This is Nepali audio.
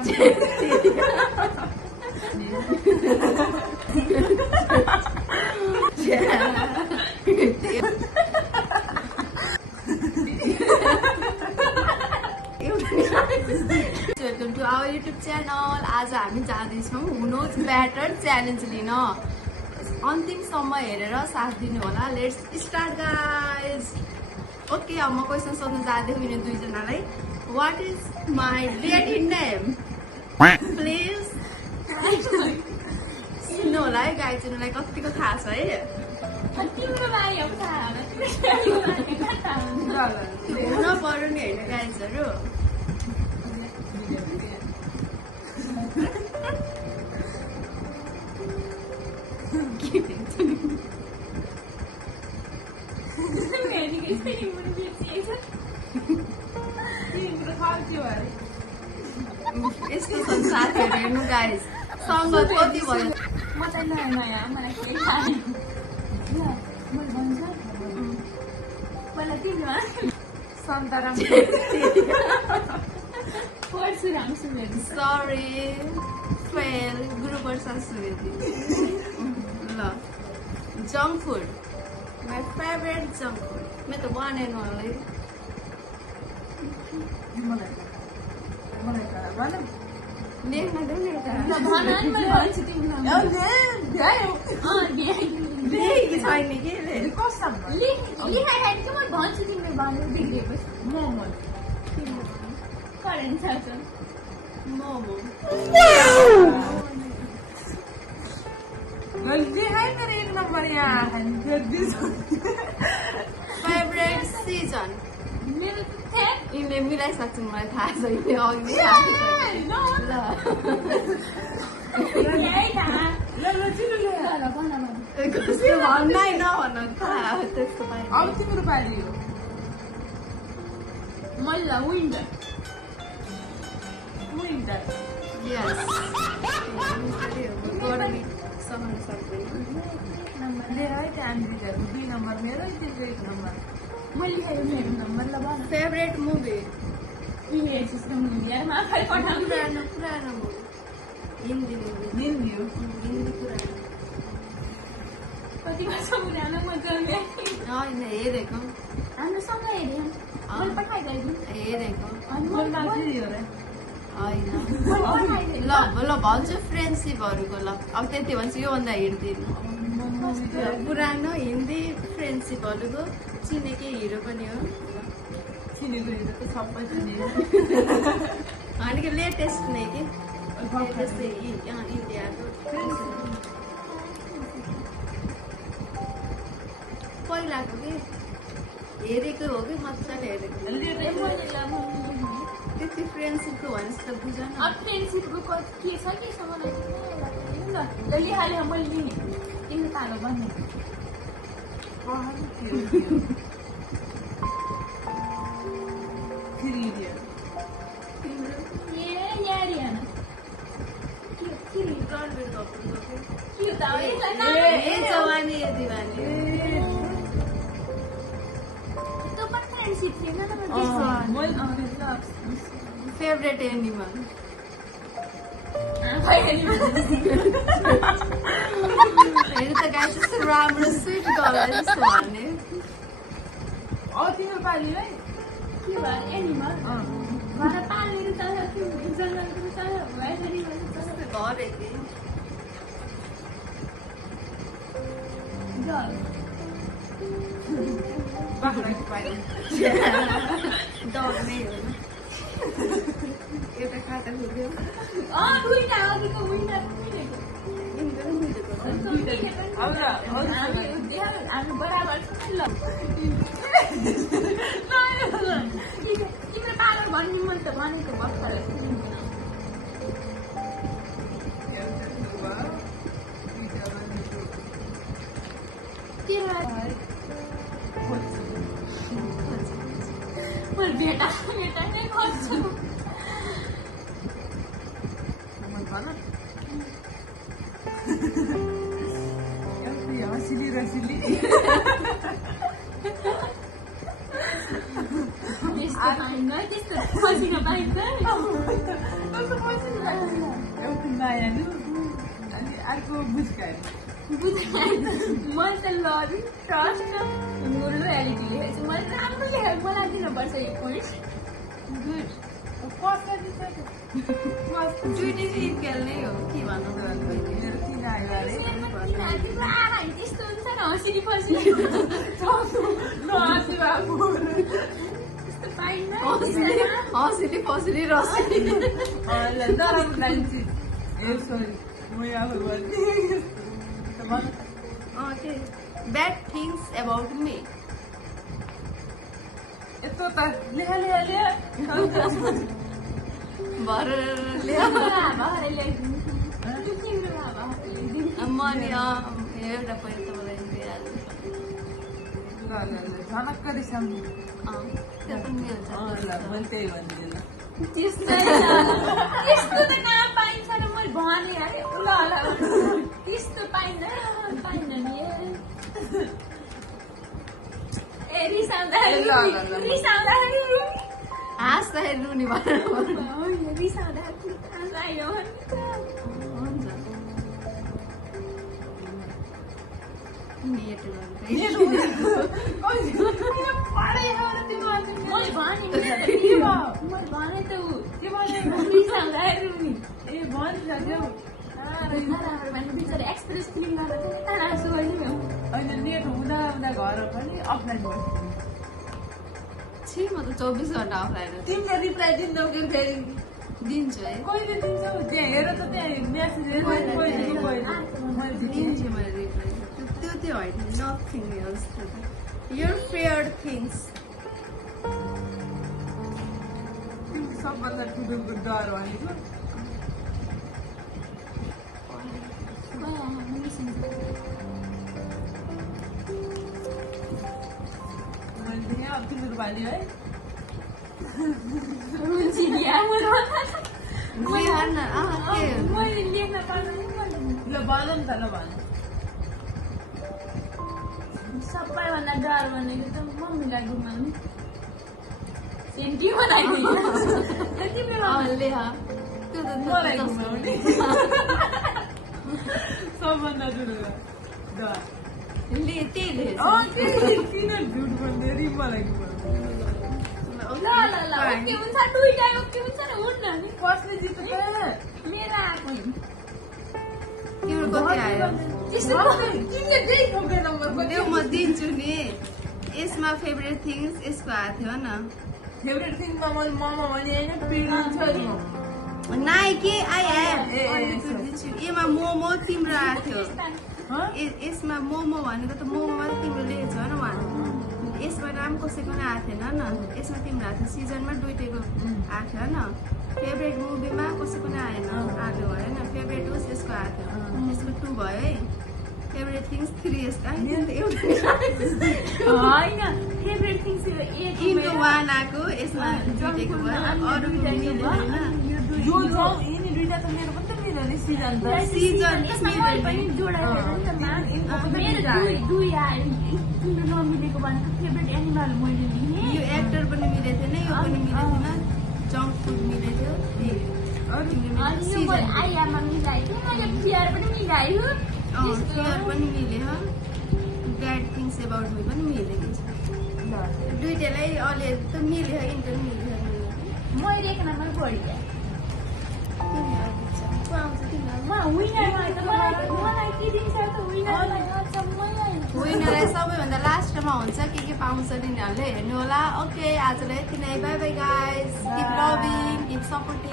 Welcome to our YouTube channel. आज हामी जाँदैछौँ Who Knows Better च्यालेन्ज लिन। अन्तिमसम्म हेरेर साथ दिनु होला। Let's start guys. ओके, अब म क्वेसन सोध्न जाँदैछु यिनी दुईजनालाई। What is my daddy name? Please सुन्नु होला है गाइजहरूलाई कतिको थाहा छ है। हुन पर्यो नि होइन गाइजहरू। यस्तो छन् साथीहरू हेर्नु गाइज, सङ्गत कति भयो। म चाहिँ नयाँ मलाई केही थाहा छैन। मलाई तिम्रो सन्तराम परशुराम सुवेदी। Sorry fail, Guruprasad Subedi. ल, junk food, my favourite junk food. मैं तो बने नलाई लेख्न दे नि एउटा। भनन म भन्छु तिमीलाई। लेखेको छैन के कसम लेखाइ खाइ चाहिँ म भन्छु तिमीले भन्नु बिग्रेपछि। मोमो करेन्ट छ मोमो। गल्ती है मेरे एक नंबर यहाँ फेभरेट सिजन मेरो थे यिनले मिलाइसक्छ मलाई थाहा छ। यिनले अघि ल यही थाहा ल चिनो ल भन कस्तो भन्नै नभन थाहा त्यस्तो पाइ। अब तिम्रो पाली हो। मल्ल विन्टर विन्टर यस गर्मी सहन सक्दैन। नम्बर लिएर है टाइम दिँदाखेरि 2 नम्बर मेरो तिम्रो 1 नम्बर। मैले लेखेको मेरो नम्बर ल भन। फेभरेट मुभी ये सिस्टम मुभी यार मा खाइ पठाउनु पुरानो मुभी हिन्दी मुभी हिन्दी हो हिन्दी पुरानो। कति वर्ष पुरानो म जन्मे होइन हेरेको हाम्रो सँगै हेर्यौँ। मैले पठाइदिएँ हेरेको अनि मैले मागिदियो रे होइन। ल ल भन्छु फ्रेन्डसिपहरूको। ल अब त्यति भन्छु, योभन्दा हिँड्दिनँ। पुरानो हिन्दी फ्रेन्डसिपहरूको चिनेकै हिरो पनि हो। चिनेको हिरो त सबै चिनेको होइन कि लेटेस्ट नै कि लेटेस्ट इन्डियाको पहिलाको कि हेरेको हो कि मजाले हेरेको। त्यति फ्रेन्डसिपको भनेपछि त बुझन। अब फ्रेन्डसिपको के छ के छ मलाई ल लिहाल्यो मैले लिने तिम्रो तालो भन्ने जवानी दिवानी तो पण फ्रेंडशिप थिएन न फेभरेट एनिमल हेर्नु त गाइस यस्तो राम्रो स्विट गर्छ जस्तो भन्ने। तिम्रो पाली है के भयो एनिमल मलाई पालेर चाहिन्छ जङ्गलको चाहिन्छ वाइल्ड एनिमल घर यति बाख्राको पाली डग नै हो। एउटा खाता खुल्यो दुईटा अघिको विन्टर हामी बराबर छ ल तिम्रो पालो भन्ने मैले त भनेको भर्खरै मैले भेटा नै खोज्छु हँसिली रसिली त्यस्तो पाइन्न त्यस्तो खसिन पाइन्छ मायालु अनि अर्को बुझकारी मैले त लभिङ ट्रस्ट र लोयालिटी लेखेको छु मैले राम्रो लेखेको मलाई दिनुपर्छ यो पोइन्ट गुड कसरी छ दुइटै इक्वल नै हो के भन्नु मेरो 3 आयो अरे त्यस्तो हुन्छ न हँसिनी फर्सिनी नहाँसी बाबु त्यस्तो पाइन्न हँसिली फसिली रसिली नराम्रो लाग्छ ए सरी म आफै भन्ने Okay. Bad things about me. यस्तो त लेखा Money, एउटा पनि तपाईँलाई दिइहाल्छु झनक्क रिसाउनु त्यो पनि मिल्छ मैले त्यही भन्दिनँ त्यस्तो त कहाँ पाइन्छ र मैले भने अरे ल त्यस्तो पाइन्न नि ए रिसाउँदाखेरि हाँस्दाखेरि रुनी भनेर रिसाउँदाखेरि आयो हुन्छ भने त रिसाउँदाखेरि रुनी ए भनिसक्यो एक्सप्रेस फिलिङ गरेर चाहिँ आँसु गर्ने होइन नेट हुँदा घर पनि अफलाइन भयो छि म त 24 घण्टा अफलाइन तिमीले रिप्लाई दिन्छौ कि फेरि दिन्छु है कहिले दिन्छौ त्यहाँ हेर त त्यहाँ मेसेज दिन्छु मैले रिप्लाई त्यो होइन nothing else your fair things सबभन्दा ठुलो डर भनेको मैले अब तिम्रो बाली है मैले लेख्न पर्दैन ल भन नि त ल भन सबैभन्दा डर भनेको त मम्मीलाई घुमाउनु सेन्टी बनाइदिनु मलाई घुमाउने सबभन्दा ठुलो डर किन झुट भन्दै मलाई ल ओके हुन्छ दुईटा ओके हुन्छ र हुन्न कसले जित्छ मेरो आएको तिम्रो कति आयो तिमीले त्यही ठोके नम्बर त्यो म दिन्छु नि यसमा फेभरेट थिङ्स यसको आएको थियो न फेभरेट थिङमा मैले मोमो भने होइन पिडिन्छ नाइकी आई एम यसमा मोमो तिम्रो आएको थियो यसमा मोमो भनेको त मोमो मात्रै तिम्रो लेखेको छ होइन उहाँ यसमा नाम कसैको नै आएको थिएन न यसमा तिम्रो आएको थियो सिजनमा दुइटैको आएको थियो होइन फेभरेट मुभीमा कसैको नै आएन आएको भयो होइन फेभरेट होस् यसको आएको थियो यसको 2 भयो है फेभरेट थिङ्स 3 यसको होइन फेभरेट थिङ्स इन्टु 1 आएको यसमा दुइटैको भयो अरू मिल्यो होइन यो यिनी दुईटा त मेरो पनि त मिल्यो नि सिजन त सिजन पनि जोडाएको मेरो दुई आयो तिम्रो नमिलेको भनेको फेभरेट एनिमल मैले लिने यो एक्टर पनि मिलेको थिएन यो पनि मिलेको थिएन जङ्क फुड मिलेको थियो आइयामा मिलाएको मैले फियर पनि मिलायो फियर पनि मिल्यो ब्याड थिङ्स एबाउट मी पनि मिलेको छ दुइटालाई अलि त मिल्यो इन्टर मिल्यो मैले एक नम्बर पढ्यो विनरलाई सबैभन्दा लास्टमा हुन्छ के पाउँछ तिनीहरूले हेर्नु होला ओके आजलाई यति नै by by guys keep loving keep supporting